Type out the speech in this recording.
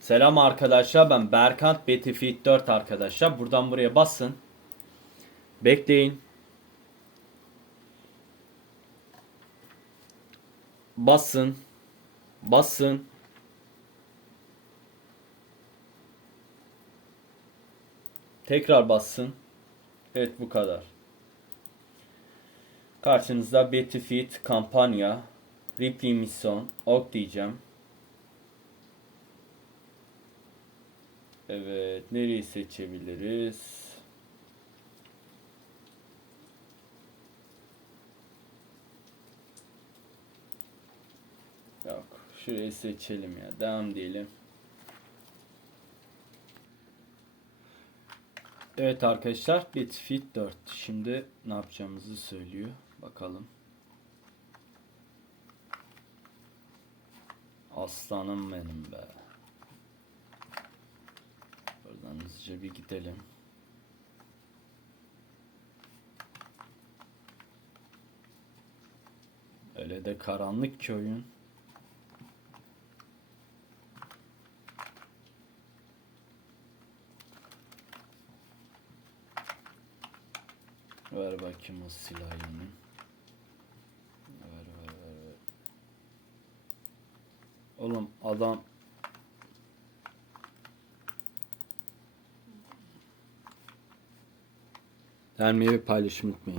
Selam arkadaşlar ben Berkant Battlefield 4 arkadaşlar. Buradan buraya basın. Bekleyin. Basın. Basın. Tekrar bassın. Evet bu kadar. Karşınızda Battlefield kampanya, Ripley misyon, ok diyeceğim. Evet, nereyi seçebiliriz? Yok, şurayı seçelim ya. Devam diyelim. Evet arkadaşlar, Battlefield 4. Şimdi ne yapacağımızı söylüyor. Bakalım. Aslanım benim be. Hızlıca bir gidelim. Öyle de karanlık ki oyun. Ver bakayım o silahı yine. Ver ver ver ver. Oğlum adam Dermeyi ve paylaşımı unutmayın.